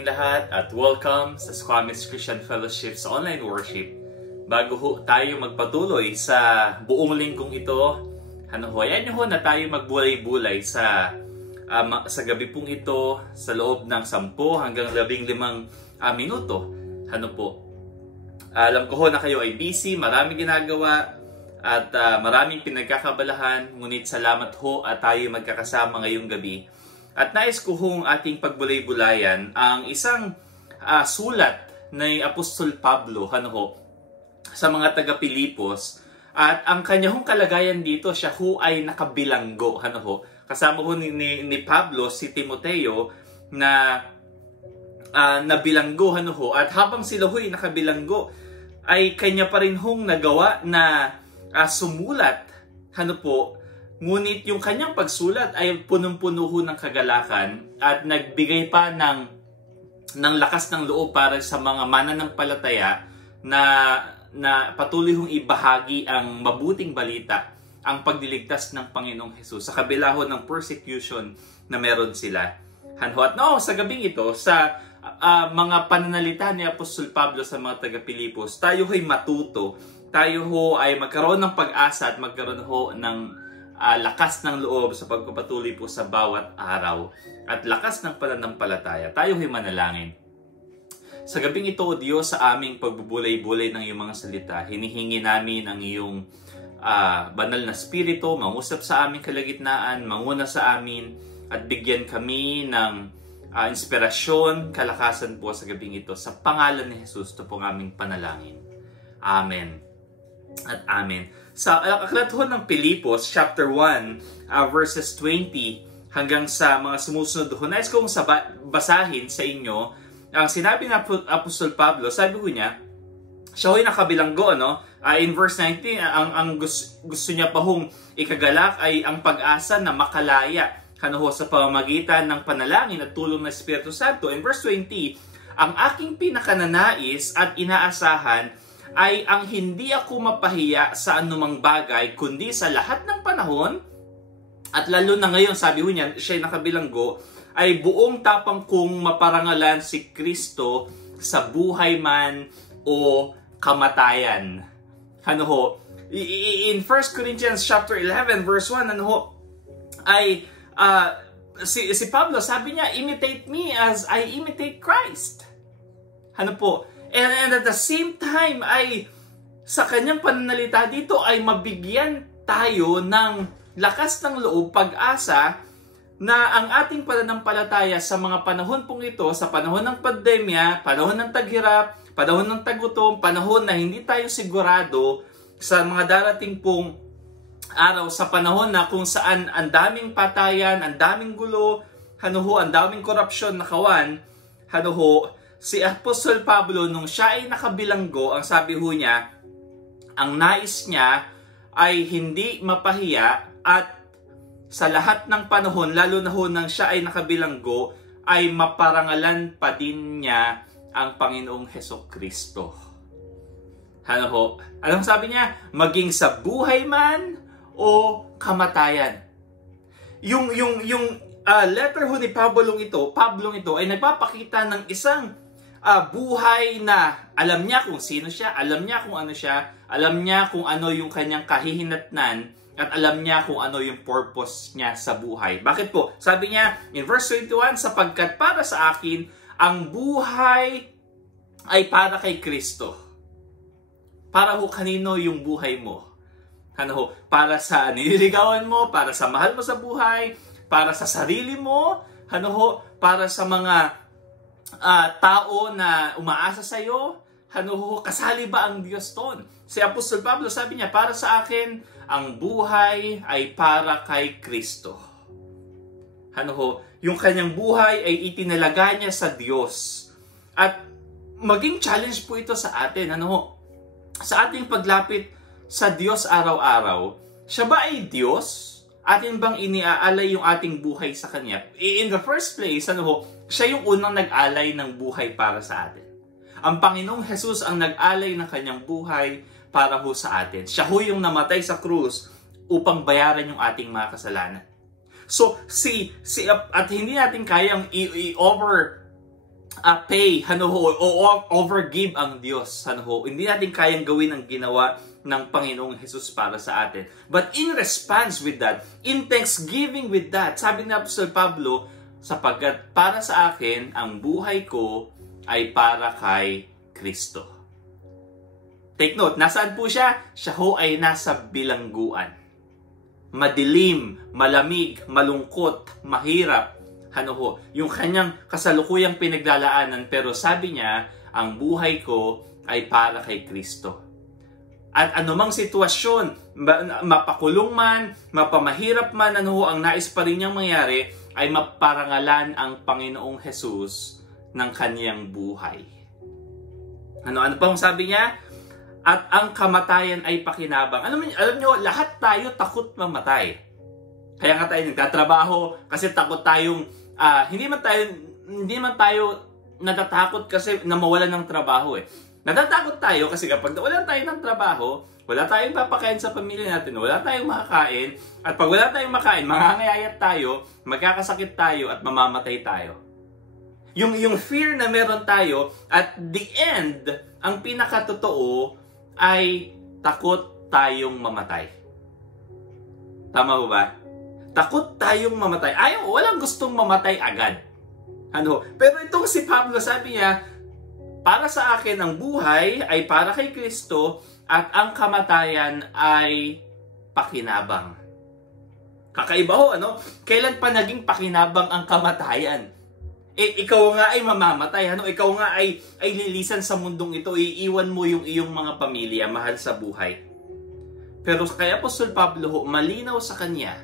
ating lahat at welcome sa Squamish Christian Fellowship's online worship. Bago tayo magpatuloy sa buong linggong ito, hayaan niyo na tayo magbulay-bulay sa gabi pong ito sa loob ng 10 hanggang 15 minuto. Alam ko na kayo ay busy, maraming ginagawa at maraming pinagkakabalahan, ngunit salamat at tayo magkakasama ngayong gabi. At nais ko ating pagbulay-bulayan ang isang sulat ni Apostol Pablo sa mga taga-Pilipos. At ang kanyang kalagayan dito, siya ay nakabilanggo. Kasama ni Pablo si Timoteo na nabilanggo. At habang sila nakabilanggo, ay kanya pa rin nagawa na sumulat. Ngunit yung kanyang pagsulat ay punong-puno ng kagalakan at nagbigay pa ng lakas ng loob para sa mga mananampalataya na patuloy ibahagi ang mabuting balita, ang pagliligtas ng Panginoong Hesus sa kabila ng persecution na meron sila. At sa gabing ito, sa mga pananalita ni Apostol Pablo sa mga taga-Pilipos, tayo matuto, tayo ay magkaroon ng pag-asa at magkaroon ng lakas ng loob sa pagpapatuloy po sa bawat araw at lakas ng pananampalataya. Tayo manalangin. Sa gabing ito, O Diyos, sa aming pagbubulay-bulay ng iyong mga salita, hinihingi namin ang iyong banal na spirito, mangusap sa aming kalagitnaan, manguna sa amin, at bigyan kami ng inspirasyon, kalakasan po sa gabing ito. Sa pangalan ni Jesus, ito po ang aming panalangin. Amen at Amen. Sa aklat ng Pilipos, chapter 1, verses 20 hanggang sa mga sumusunod nais kong basahin sa inyo ang sinabi ng Apostol Pablo. Sabi niya, siya nakabilanggo, in verse 19, ang gusto niya pa ikagalak ay ang pag-asa na makalaya sa pamamagitan ng panalangin at tulong ng Espiritu Santo. In verse 20, ang aking pinakananais at inaasahan ay ang hindi ako mapahiya sa anumang bagay, kundi sa lahat ng panahon, at lalo na ngayon, sabi niya, siya nakabilanggo, ay buong tapang kong maparangalan si Kristo sa buhay man o kamatayan. In 1 Corinthians chapter 11 verse 1, ay si Pablo, sabi niya, imitate me as I imitate Christ. And at the same time ay sa kanyang pananalita dito ay mabigyan tayo ng lakas ng loob, pag-asa na ang ating pananampalataya sa mga panahon pong ito, sa panahon ng pandemya, panahon ng taghirap, panahon ng tagutom, panahon na hindi tayo sigurado sa mga darating pong araw, sa panahon na kung saan ang daming patayan, ang daming gulo, ang daming korupsyon na kawan, si Apostol Pablo, nung siya ay nakabilanggo, ang sabi niya, ang nais niya ay hindi mapahiya at sa lahat ng panahon, lalo na nang siya ay nakabilanggo, ay maparangalan pa din niya ang Panginoong Hesukristo. Anong sabi niya? Maging sa buhay man o kamatayan. Yung letter ni Pablong ito ay nagpapakita ng isang buhay na alam niya kung sino siya, alam niya kung ano siya, alam niya kung ano yung kanyang kahihinatnan, at alam niya kung ano yung purpose niya sa buhay. Bakit po? Sabi niya in verse 21, sapagkat para sa akin, ang buhay ay para kay Kristo. Para kanino yung buhay mo? Para sa nililigawan mo, para sa mahal mo sa buhay, para sa sarili mo, para sa mga tao na umaasa sa iyo, kasali ba ang Diyos ton? Si Apostol Pablo, sabi niya, para sa akin, ang buhay ay para kay Kristo. Yung kanyang buhay ay itinalaga niya sa Diyos. At maging challenge po ito sa atin. Sa ating paglapit sa Diyos araw-araw, siya ba ay Diyos? Atin bang iniaalay yung ating buhay sa Kanya? In the first place, siya yung unang nag-alay ng buhay para sa atin. Ang Panginoong Hesus ang nag-alay ng kanyang buhay para sa atin. Siya yung namatay sa krus upang bayaran yung ating mga kasalanan. So, at hindi natin kayang pay, o overgive ang Diyos. Hindi natin kayang gawin ang ginawa ng Panginoong Jesus para sa atin. But in response with that, in thanksgiving with that, sabi ni Apostol Pablo, sapagkat para sa akin, ang buhay ko ay para kay Kristo. Take note, nasaan po siya? Siya ho ay nasa bilangguan. Madilim, malamig, malungkot, mahirap. Yung kanyang kasalukuyang pinaglalaanan, pero sabi niya, ang buhay ko ay para kay Kristo. At anumang sitwasyon, mapakulong man, mapamahirap man, ang nais pa rin niyang mangyari, ay maparangalan ang Panginoong Jesus ng kanyang buhay. Ano pa ang sabi niya? At ang kamatayan ay pakinabang. Alam niyo, lahat tayo takot mamatay. Kaya nga tayo nagtatrabaho kasi takot tayong hindi man tayo natatakot kasi na mawalan ng trabaho eh. Natatakot tayo kasi kapag wala tayo ng trabaho, wala tayong papakain sa pamilya natin, wala tayong makakain, at pag wala tayong makain, mangangayayat tayo, magkakasakit tayo at mamamatay tayo. Yung fear na meron tayo, at the end, ang pinakatotoo ay takot tayong mamatay. Tama ba? Takot tayong mamatay. Walang gustong mamatay agad. Pero itong si Pablo, sabi niya, para sa akin ang buhay ay para kay Kristo at ang kamatayan ay pakinabang. Kakaiba ho, Kailan pa naging pakinabang ang kamatayan? Ikaw nga ay mamamatay, Ikaw nga ay lilisan sa mundong ito, iiwan mo yung iyong mga pamilya, mahal sa buhay. Pero kay Apostol Pablo, malinaw sa kanya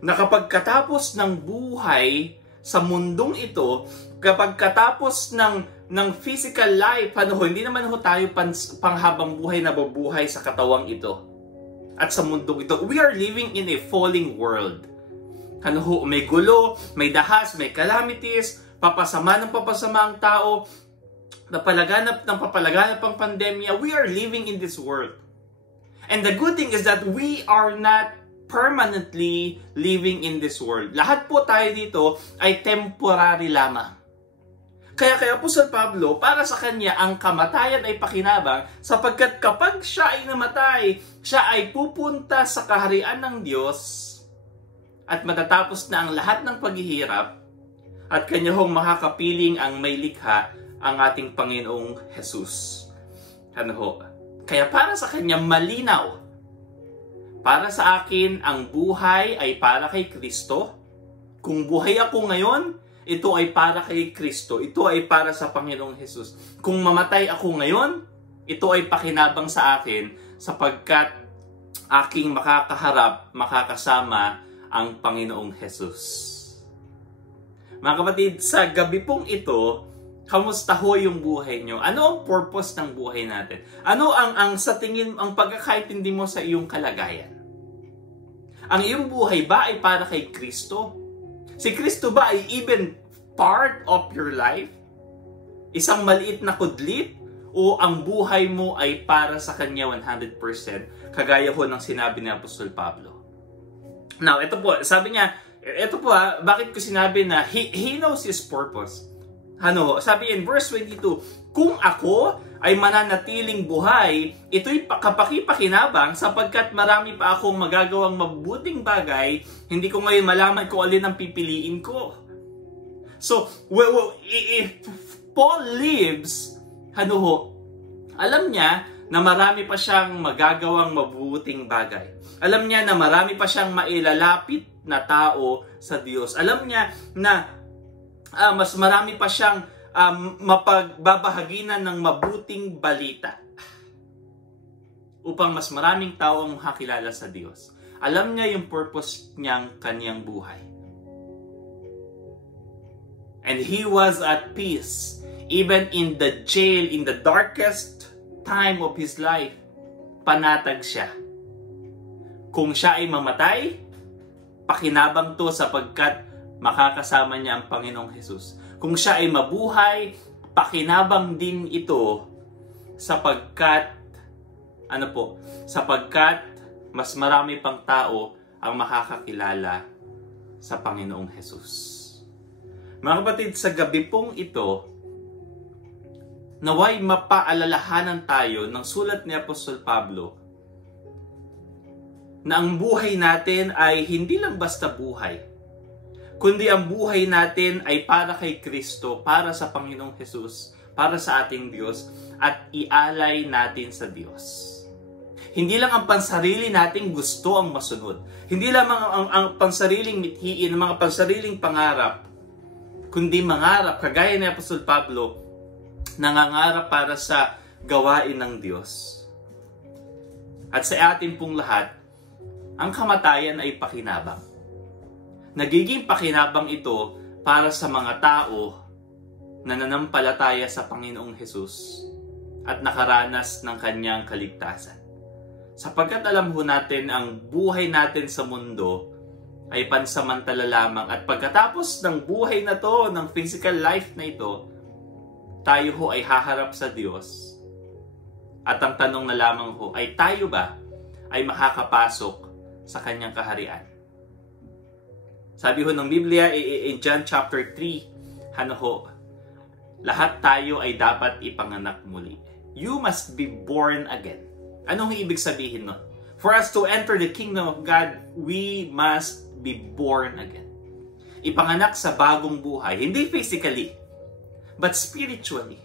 na kapag katapos ng buhay sa mundong ito, kapag katapos ng physical life, hindi naman tayo panghabang buhay na bubuhay sa katawang ito. At sa mundong ito, we are living in a falling world. May gulo, may dahas, may calamities, papasama ang tao, napalaganap ang pandemya. We are living in this world. And the good thing is that we are not permanently living in this world. Lahat po tayo dito ay temporary lamang. Kaya kay Apostol Pablo, para sa kanya, ang kamatayan ay pakinabang sapagkat kapag siya ay namatay, siya ay pupunta sa kaharian ng Diyos at matatapos na ang lahat ng paghihirap at kanya hong makakapiling ang may likha, ang ating Panginoong Jesus. Kaya para sa kanya, malinaw. Para sa akin, ang buhay ay para kay Kristo. Kung buhay ako ngayon, ito ay para kay Kristo. Ito ay para sa Panginoong Jesus. Kung mamatay ako ngayon, ito ay pakinabang sa akin sapagkat aking makakaharap, makakasama ang Panginoong Jesus. Mga kapatid, sa gabi pong ito, kamusta ho yung buhay nyo? Ano ang purpose ng buhay natin? Ano ang sa tingin, ang pagkakaintindi mo sa iyong kalagayan? Ang iyong buhay ba ay para kay Kristo? Si Kristo ba ay even part of your life? Isang maliit na kudlit? O ang buhay mo ay para sa Kanya 100%? Kagaya ho ng sinabi ni Apostol Pablo. Now, ito po, sabi niya, bakit ko sinabi na he knows his purpose? Sabi in verse 22, kung ako ay mananatiling buhay, ito'y kapakipakinabang sapagkat marami pa akong magagawang mabuting bagay, hindi ko ngayon malaman kung alin ang pipiliin ko. So, if Paul lives, alam niya na marami pa siyang magagawang mabuting bagay. Alam niya na marami pa siyang mailalapit na tao sa Diyos. Alam niya na mas marami pa siyang mapagbabahaginan ng mabuting balita upang mas maraming tao ang makakilala sa Diyos. Alam niya yung purpose niyang kanyang buhay. And he was at peace even in the jail, in the darkest time of his life. Panatag siya. Kung siya ay mamatay, pakinabang to sapagkat makakasama niya ang Panginoong Jesus. Kung siya ay mabuhay, pakinabang din ito sapagkat sapagkat mas marami pang tao ang makakakilala sa Panginoong Jesus. Mga kapatid, sa gabi pong ito, naway mapaalalahanan tayo ng sulat ni Apostol Pablo na ang buhay natin ay hindi lang basta buhay, kundi ang buhay natin ay para kay Kristo, para sa Panginoong Hesus, para sa ating Diyos, at ialay natin sa Diyos. Hindi lang ang pansarili nating gusto ang masunod. Hindi lang ang pansariling mithiin, mga pansariling pangarap, kundi mangarap, kagaya ni Apostol Pablo, nangangarap para sa gawain ng Diyos. At sa atin pong lahat, ang kamatayan ay pakinabang. Nagiging pakinabang ito para sa mga tao na nanampalataya sa Panginoong Hesus at nakaranas ng kanyang kaligtasan. Sapagkat alam ho natin ang buhay natin sa mundo ay pansamantala lamang, at pagkatapos ng buhay na to, ng physical life na ito, tayo ho ay haharap sa Diyos. At ang tanong na lamang ho ay tayo ba ay makakapasok sa kanyang kaharian? Sabi ho ng Biblia in John chapter 3, lahat tayo ay dapat ipanganak muli. You must be born again. Anong ibig sabihin no? For us to enter the kingdom of God, we must be born again. Ipanganak sa bagong buhay, hindi physically, but spiritually.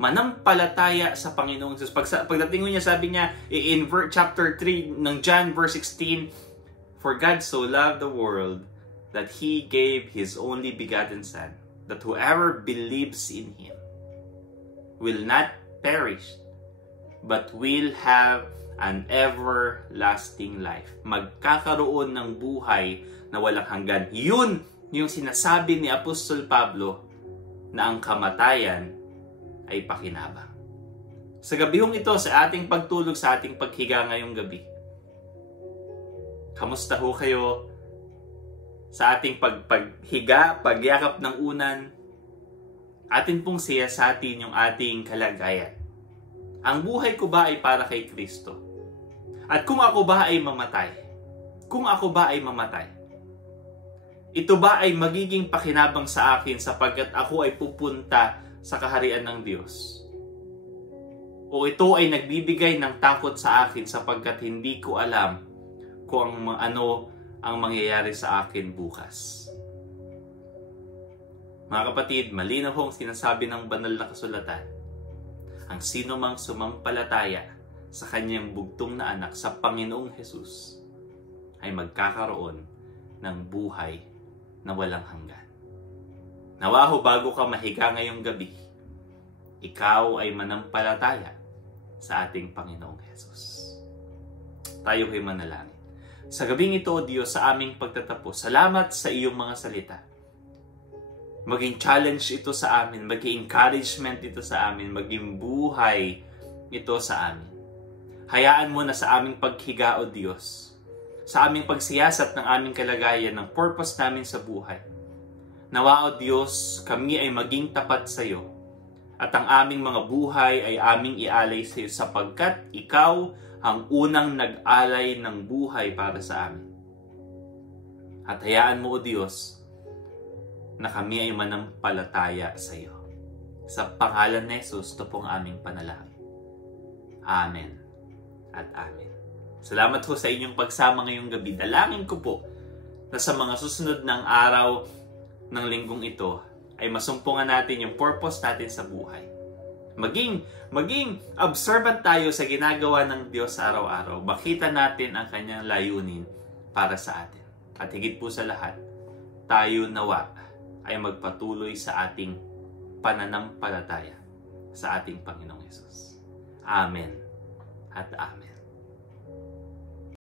Manampalataya sa Panginoong Jesus. Pagdating niya, sabi niya in chapter 3 ng John verse 16, for God so loved the world that He gave His only begotten Son, that whoever believes in Him will not perish, but will have an everlasting life. Magkakaroon ng buhay na walang hanggan. Yun yung sinasabi ni Apostol Pablo na ang kamatayan ay pakinabang. Sa gabihong ito, sa ating pagtulog, sa ating paghiga ngayong gabi, kamusta ho kayo sa ating paghiga, pagyakap ng unan? Atin pong siyasatin yung ating kalagayan. Ang buhay ko ba ay para kay Kristo? At kung ako ba ay mamatay? Ito ba ay magiging pakinabang sa akin sapagkat ako ay pupunta sa kaharian ng Diyos? O ito ay nagbibigay ng takot sa akin sapagkat hindi ko alam kung ano ang mangyayari sa akin bukas? Mga kapatid, malinaw hong sinasabi ng banal na kasulatan, ang sino mang sumampalataya sa kanyang bugtong na anak, sa Panginoong Hesus, ay magkakaroon ng buhay na walang hanggan. Nawa ho, bago ka mahiga ngayong gabi, ikaw ay manampalataya sa ating Panginoong Hesus. Tayo ay manalangin. Sa gabing ito, Diyos, sa aming pagtatapos, salamat sa iyong mga salita. Maging challenge ito sa amin, maging encouragement ito sa amin, maging buhay ito sa amin. Hayaan mo na sa aming paghiga, O Diyos, sa aming pagsiyasat ng aming kalagayan, ng purpose namin sa buhay. Nawa, O Diyos, kami ay maging tapat sa iyo, at ang aming mga buhay ay aming ialay sa iyo sapagkat ikaw ang unang nag-alay ng buhay para sa amin. At hayaan mo, O Diyos, na kami ay manampalataya sa iyo. Sa pangalan ni Jesus, ito pong aming panalangin. Amen at amen. Salamat po sa inyong pagsama ngayong gabi. Dalangin ko po na sa mga susunod ng araw ng linggong ito ay masumpungan natin yung purpose natin sa buhay. Maging observant tayo sa ginagawa ng Diyos sa araw-araw. Makita natin ang kanyang layunin para sa atin. At higit po sa lahat, tayo nawa ay magpatuloy sa ating pananampalataya sa ating Panginoong Hesus. Amen at amen.